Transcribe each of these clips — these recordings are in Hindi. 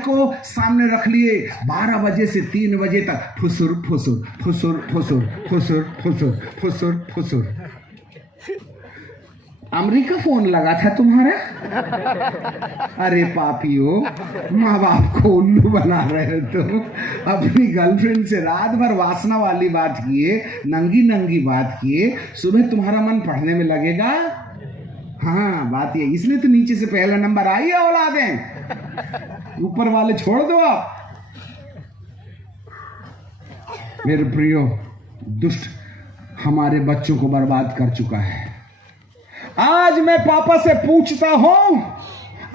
को सामने रख लिए, 12 बजे से 3 बजे तक फुसुर फुसुर फुसुर फुसुर फुसुर फुसुर फुसुर फुसुर। अमेरिका फोन लगा था तुम्हारा? अरे पापियो, माँ बाप को उल्लू बना रहे हो तुम। अपनी गर्लफ्रेंड से रात भर वासना वाली बात किए, नंगी नंगी बात किए, सुबह तुम्हारा मन पढ़ने में लगेगा? हाँ, बात ये, इसलिए तो नीचे से पहला नंबर आई है औलादें, ऊपर वाले छोड़ दो आप। मेरे प्रियो, दुष्ट हमारे बच्चों को बर्बाद कर चुका है। आज मैं पापा से पूछता हूं,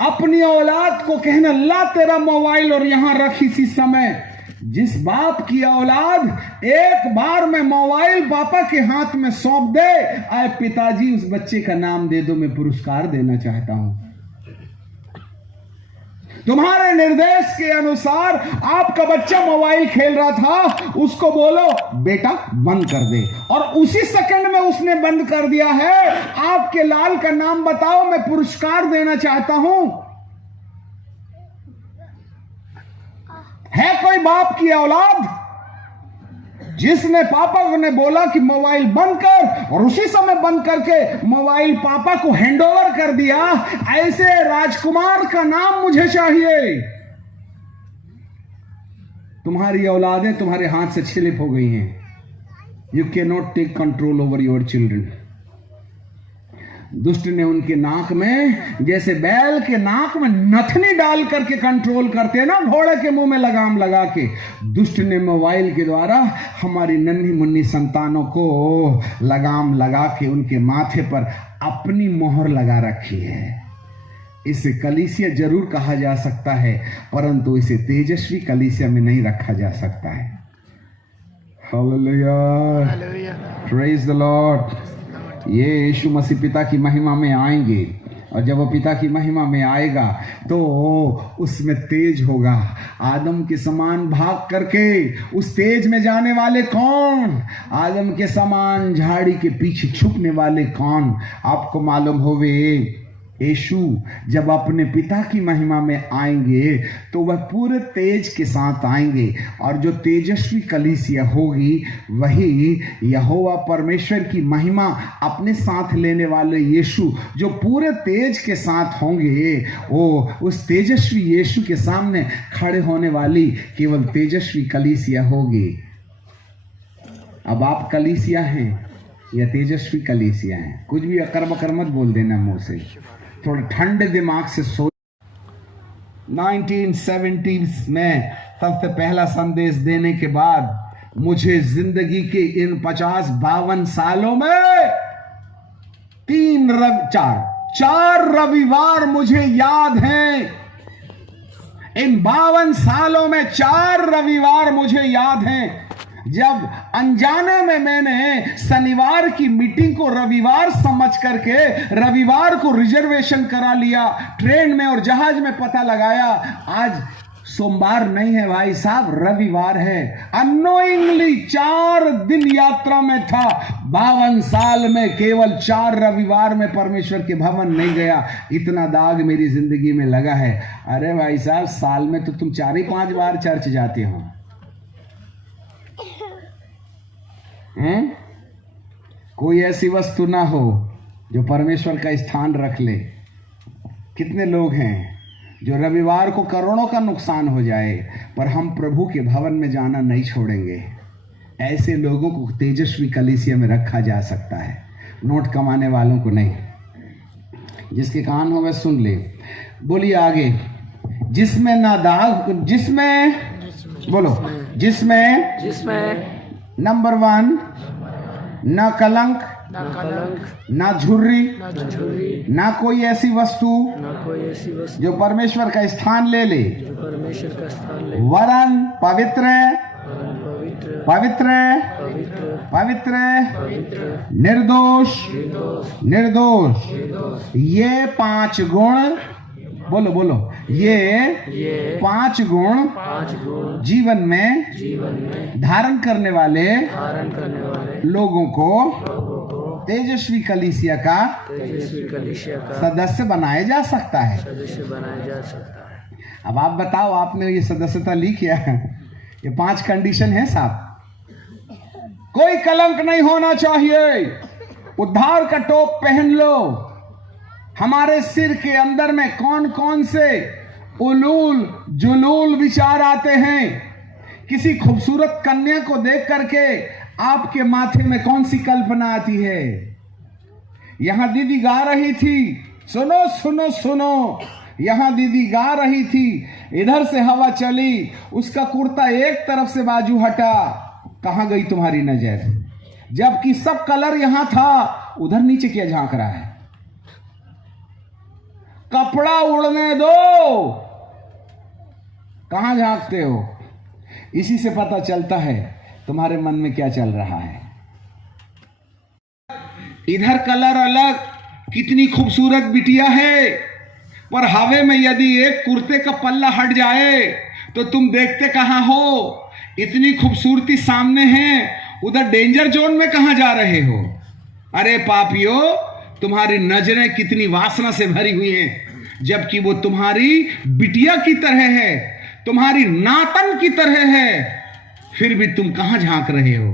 अपनी औलाद को कहना ला तेरा मोबाइल और यहां रख इसी समय। जिस बाप की औलाद एक बार में मोबाइल पापा के हाथ में सौंप दे, आए पिताजी उस बच्चे का नाम दे दो, मैं पुरस्कार देना चाहता हूं। तुम्हारे निर्देश के अनुसार आपका बच्चा मोबाइल खेल रहा था, उसको बोलो बेटा बंद कर दे, और उसी सेकंड में उसने बंद कर दिया है। आपके लाल का नाम बताओ, मैं पुरस्कार देना चाहता हूं। है कोई बाप की औलाद जिसने पापा ने बोला कि मोबाइल बंद कर, और उसी समय बंद करके मोबाइल पापा को हैंडओवर कर दिया? ऐसे राजकुमार का नाम मुझे चाहिए। तुम्हारी औलादें तुम्हारे हाथ से स्लिप हो गई हैं। You can not take control over your children. दुष्ट ने उनके नाक में, जैसे बैल के नाक में नथनी डाल करके कंट्रोल करते ना, घोड़े के मुंह में लगाम लगा के, दुष्ट ने मोबाइल के द्वारा हमारी नन्ही मुन्नी संतानों को लगाम लगा के उनके माथे पर अपनी मोहर लगा रखी है। इसे कलीसिया जरूर कहा जा सकता है, परंतु इसे तेजस्वी कलीसिया में नहीं रखा जा सकता है। Hallelujah, praise the Lord. ये यीशु मसीह पिता की महिमा में आएंगे, और जब वो पिता की महिमा में आएगा तो उसमें तेज होगा। आदम के समान भाग करके उस तेज में जाने वाले कौन? आदम के समान झाड़ी के पीछे छुपने वाले कौन? आपको मालूम होवे, यीशु जब अपने पिता की महिमा में आएंगे तो वह पूरे तेज के साथ आएंगे, और जो तेजस्वी कलीसिया होगी वही यहोवा परमेश्वर की महिमा अपने साथ लेने वाले यीशु जो पूरे तेज के साथ होंगे, वो उस तेजस्वी यीशु के सामने खड़े होने वाली केवल तेजस्वी कलीसिया होगी। अब आप कलीसिया हैं या तेजस्वी कलीसिया हैं? कुछ भी अकर बकर मत बोल देना मुंह से, थोड़ा ठंडे दिमाग से सोच। 1970s में सबसे पहला संदेश देने के बाद मुझे जिंदगी के इन 50-52 सालों में चार रविवार मुझे याद हैं। इन 52 सालों में 4 रविवार मुझे याद हैं जब अनजाने में मैंने शनिवार की मीटिंग को रविवार समझ करके रविवार को रिजर्वेशन करा लिया ट्रेन में और जहाज में। पता लगाया आज सोमवार नहीं है भाई साहब, रविवार है। अनोइंगली 4 दिन यात्रा में था। 52 साल में केवल 4 रविवार में परमेश्वर के भवन नहीं गया। इतना दाग मेरी जिंदगी में लगा है। अरे भाई साहब, साल में तो तुम 4-5 बार चर्च जाते हो। कोई ऐसी वस्तु ना हो जो परमेश्वर का स्थान रख ले। कितने लोग हैं जो रविवार को करोड़ों का नुकसान हो जाए पर हम प्रभु के भवन में जाना नहीं छोड़ेंगे। ऐसे लोगों को तेजस्वी कलीसिया में रखा जा सकता है, नोट कमाने वालों को नहीं। जिसके कान हो वह सुन ले। बोलिए आगे। जिसमें ना दाग, जिसमें बोलो, जिसमें नंबर 1 ना कलंक, ना झुर्री, ना कोई ऐसी वस्तु जो परमेश्वर का स्थान ले ले, वरन पवित्र, निर्दोष। ये 5 गुण, बोलो, ये 5 गुण जीवन में धारण करने वाले लोगों को तेजस्वी कलीसिया का सदस्य बनाया जा सकता है। अब आप बताओ, आपने ये सदस्यता ली क्या है? ये 5 कंडीशन है साहब। कोई कलंक नहीं होना चाहिए, उद्धार का टोप पहन लो। हमारे सिर के अंदर में कौन कौन से उलूल जुलूल विचार आते हैं? किसी खूबसूरत कन्या को देख करके आपके माथे में कौन सी कल्पना आती है? यहां दीदी गा रही थी, सुनो सुनो सुनो, यहां दीदी गा रही थी, इधर से हवा चली, उसका कुर्ता एक तरफ से बाजू हटा, कहां गई तुम्हारी नजर? जबकि सब कलर यहां था, उधर नीचे क्या झांक रहा है? कपड़ा उड़ने दो, कहां झांकते हो? इसी से पता चलता है तुम्हारे मन में क्या चल रहा है। इधर कलर अलग, कितनी खूबसूरत बिटिया है, पर हवा में यदि एक कुर्ते का पल्ला हट जाए तो तुम देखते कहां हो? इतनी खूबसूरती सामने है, उधर डेंजर जोन में कहां जा रहे हो? अरे पापियों, तुम्हारी नजरें कितनी वासना से भरी हुई हैं, जबकि वो तुम्हारी बिटिया की तरह है, तुम्हारी नातन की तरह है, फिर भी तुम कहां झांक रहे हो?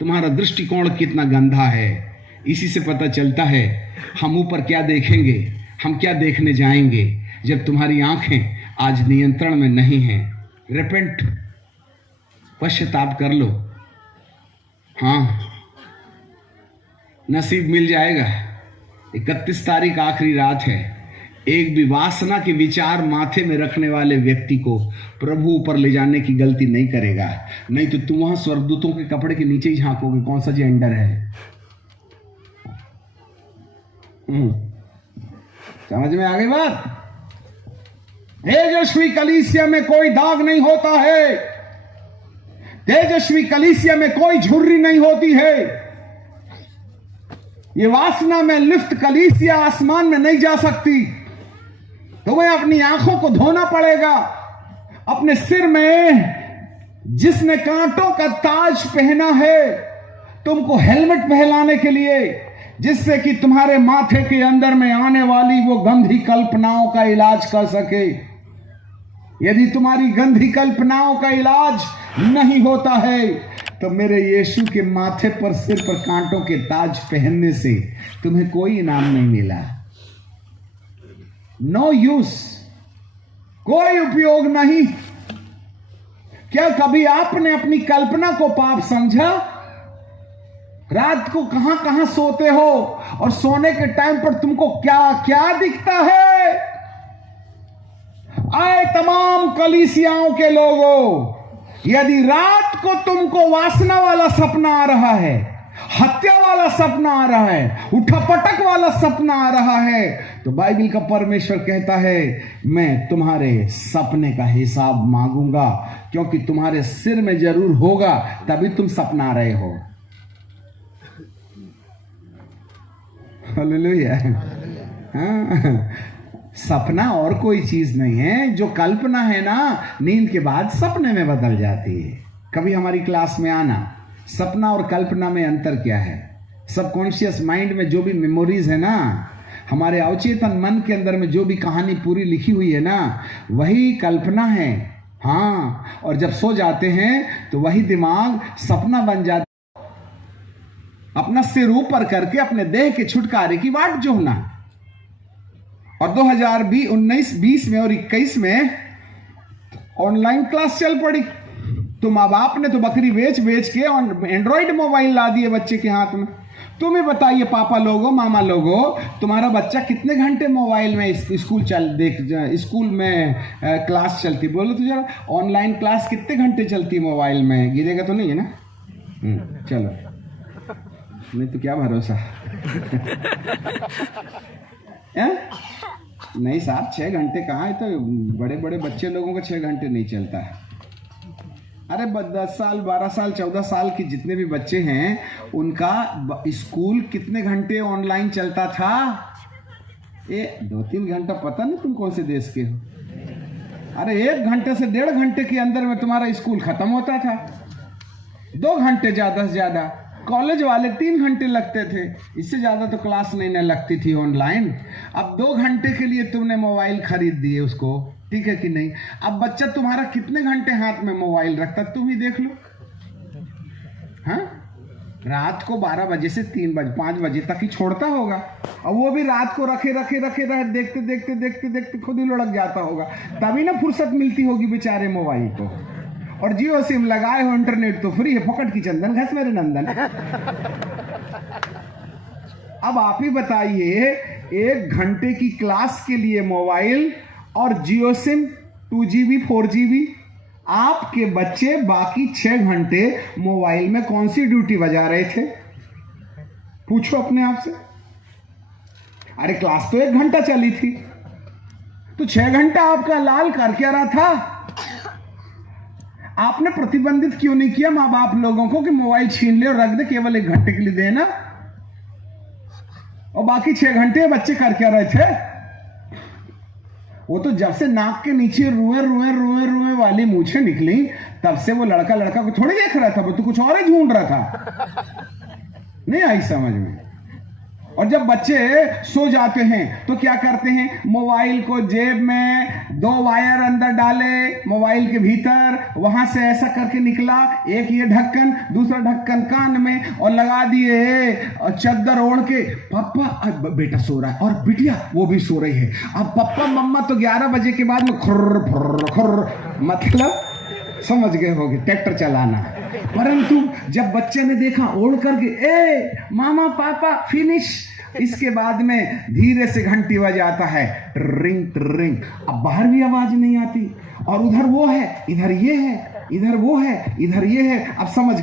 तुम्हारा दृष्टिकोण कितना गंदा है। इसी से पता चलता है हम ऊपर क्या देखेंगे, हम क्या देखने जाएंगे जब तुम्हारी आंखें आज नियंत्रण में नहीं हैं। रिपेंट, पश्चाताप कर लो। हाँ, नसीब मिल जाएगा। 31 तारीख आखिरी रात है। एक भी वासना के विचार माथे में रखने वाले व्यक्ति को प्रभु ऊपर ले जाने की गलती नहीं करेगा, नहीं तो तुम वहां स्वर्गदूतों के कपड़े के नीचे ही झांकोगे कौन सा जेंडर है। समझ में आ गई बात? तेजस्वी कलीसिया में कोई दाग नहीं होता है, तेजस्वी कलीसिया में कोई झुर्री नहीं होती है। ये वासना में लिफ्ट कलीसिया आसमान में नहीं जा सकती। तुम्हें अपनी आंखों को धोना पड़ेगा। अपने सिर में जिसने कांटों का ताज पहना है, तुमको हेलमेट पहनाने के लिए, जिससे कि तुम्हारे माथे के अंदर में आने वाली वो गंदी कल्पनाओं का इलाज कर सके। यदि तुम्हारी गंदी कल्पनाओं का इलाज नहीं होता है तो मेरे यीशु के माथे पर, सिर पर कांटों के ताज पहनने से तुम्हें कोई इनाम नहीं मिला। नो यूज, कोई उपयोग नहीं। क्या कभी आपने अपनी कल्पना को पाप समझा? रात को कहां कहां सोते हो और सोने के टाइम पर तुमको क्या क्या दिखता है? आए तमाम कलीसियाओं के लोगों, यदि रात को तुमको वासना वाला सपना आ रहा है, हत्या वाला सपना आ रहा है, उठापटक वाला सपना आ रहा है, तो बाइबल का परमेश्वर कहता है मैं तुम्हारे सपने का हिसाब मांगूंगा, क्योंकि तुम्हारे सिर में जरूर होगा, तभी तुम सपना रहे हो। हालेलुया। हाँ, सपना और कोई चीज नहीं है। जो कल्पना है ना, नींद के बाद सपने में बदल जाती है। कभी हमारी क्लास में आना, सपना और कल्पना में अंतर क्या है। सबकॉन्शियस माइंड में जो भी मेमोरीज है ना, हमारे अवचेतन मन के अंदर में जो भी कहानी पूरी लिखी हुई है ना, वही कल्पना है। हाँ, और जब सो जाते हैं तो वही दिमाग सपना बन जाता। अपना सिर ऊपर करके अपने देह के छुटकारे की वाट जोहना। और 2019-20 में और 21 में ऑनलाइन क्लास चल पड़ी। तो माँ बाप ने तो बकरी बेच बेच के एंड्रॉइड मोबाइल ला दिए बच्चे के हाथ में। तुम्हें बताइए पापा लोगो, मामा लोगो, तुम्हारा बच्चा कितने घंटे मोबाइल में स्कूल में क्लास चलती? बोलो तो जरा, ऑनलाइन क्लास कितने घंटे चलती मोबाइल में? गिरेगा तो नहीं है ना? चलो, नहीं तो क्या भरोसा। नहीं साहब, 6 घंटे कहाँ है? तो बड़े बड़े बच्चे लोगों का 6 घंटे नहीं चलता है। अरे 10 साल, 12 साल, 14 साल के जितने भी बच्चे हैं, उनका स्कूल कितने घंटे ऑनलाइन चलता था? 2-3 घंटा। पता नहीं तुम कौन से देश के हो। अरे 1 घंटे से 1.5 घंटे के अंदर में तुम्हारा स्कूल खत्म होता था। 2 घंटे ज्यादा से ज्यादा। कॉलेज वाले 3 घंटे लगते थे, इससे ज्यादा तो क्लास नहीं लगती थी ऑनलाइन। अब 2 घंटे के लिए तुमने मोबाइल खरीद दिए उसको। ठीक है कि नहीं? अब बच्चा तुम्हारा कितने घंटे हाथ में मोबाइल रखता तुम ही देख लो। हाँ, रात को 12 बजे से 3 बजे 5 बजे तक ही छोड़ता होगा, और वो भी रात को रखे देखते देखते देखते देखते खुद ही लुढ़क जाता होगा। तभी ना फुर्सत मिलती होगी बेचारे मोबाइल को। और जियो सिम लगाए हो, इंटरनेट तो फ्री है, फोकट की चंदन घस मेरे नंदन। अब आप ही बताइए, 1 घंटे की क्लास के लिए मोबाइल और जियो सिम 2GB 4GB, आपके बच्चे बाकी 6 घंटे मोबाइल में कौन सी ड्यूटी बजा रहे थे? पूछो अपने आप से। अरे क्लास तो 1 घंटा चली थी, तो 6 घंटा आपका लाल कर क्या रहा था? आपने प्रतिबंधित क्यों नहीं किया मां बाप लोगों को कि मोबाइल छीन ले और रख दे, केवल 1 घंटे के लिए देना, और बाकी 6 घंटे बच्चे कर क्या रहे थे? वो तो जब से नाक के नीचे रुए वाली मूछें निकली, तब से वो लड़का को थोड़ी देख रहा था, वो तो कुछ और ही ढूंढ रहा था। नहीं आई समझ में? और जब बच्चे सो जाते हैं तो क्या करते हैं? मोबाइल को जेब में 2 वायर अंदर डाले मोबाइल के भीतर, वहां से ऐसा करके निकला, एक ये ढक्कन, दूसरा ढक्कन कान में, और लगा दिए चद्दर ओढ़ के। पापा बेटा सो रहा है, और बिटिया वो भी सो रही है। अब पापा मम्मा तो 11 बजे के बाद में खुर्र, मतलब समझ गए होगे ट्रैक्टर चलाना। परंतु जब बच्चे ने देखा ओढ़ करके, ए मामा पापा फिनिश, इसके बाद में धीरे से घंटी बजाता है, रिंग। अब बाहर भी आवाज नहीं आती, और उधर वो है, इधर ये है, इधर वो है, इधर ये है। अब समझ